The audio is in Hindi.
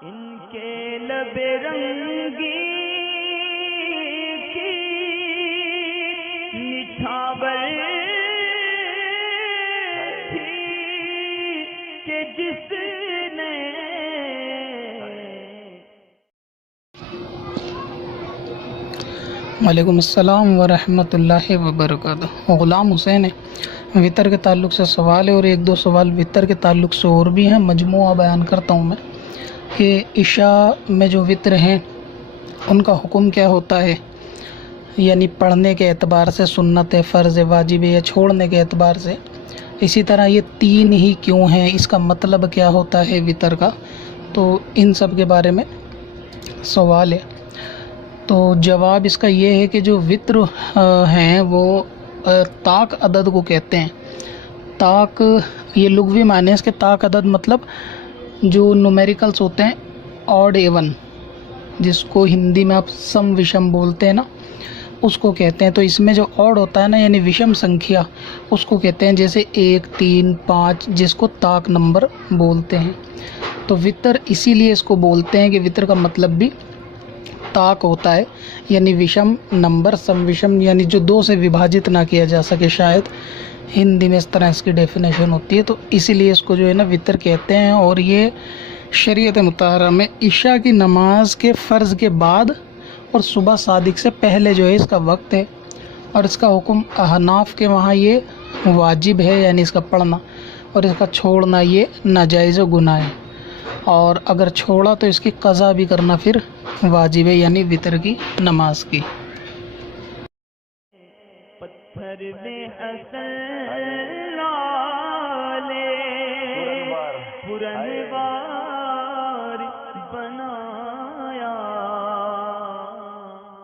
इनके लबे रंगी की निछावर थी कि जिसने वालेकुम अस्सलाम वरहमतुल्लाहि वबरकातुहू। ग़ुलाम हुसैन है। वितर के ताल्लुक़ से सवाल है और एक दो सवाल वितर के ताल्लुक़ से और भी हैं। मजमूआ बयान करता हूँ मैं कि इशा में जो वितर हैं उनका हुक्म क्या होता है, यानी पढ़ने के एतबार से सुन्नत है, फ़र्ज़ है, वाजिब है या छोड़ने के एतबार से। इसी तरह ये तीन ही क्यों हैं, इसका मतलब क्या होता है वितर का, तो इन सब के बारे में सवाल है। तो जवाब इसका ये है कि जो वित्र हैं वो ताक अदद को कहते हैं। ताक ये लुग़वी माने इसके ताक अदद मतलब जो न्यूमेरिकल्स होते हैं ऑड एवन, जिसको हिंदी में आप सम विषम बोलते हैं ना, उसको कहते हैं। तो इसमें जो ऑड होता है ना, यानी विषम संख्या, उसको कहते हैं। जैसे 1, 3, 5 जिसको ताक नंबर बोलते हैं। तो वितर इसीलिए इसको बोलते हैं कि वितर का मतलब भी ताक होता है, यानी विषम नंबर, सम विषम, यानी जो दो से विभाजित ना किया जा सके। शायद हिंदी में इस तरह इसकी डेफिनेशन होती है। तो इसीलिए इसको जो है ना वितर कहते हैं। और ये शरीयत मुताहरा में इशा की नमाज के फ़र्ज़ के बाद और सुबह सादिक से पहले जो है इसका वक्त है। और इसका हुक्म अहनाफ के वहाँ ये वाजिब है, यानी इसका पढ़ना, और इसका छोड़ना ये नाजायज़ व गुनाह है। और अगर छोड़ा तो इसकी क़ज़ा भी करना फिर वाजिब है, यानी वितर की नमाज की। पत्थर में असल लाले पुरनवार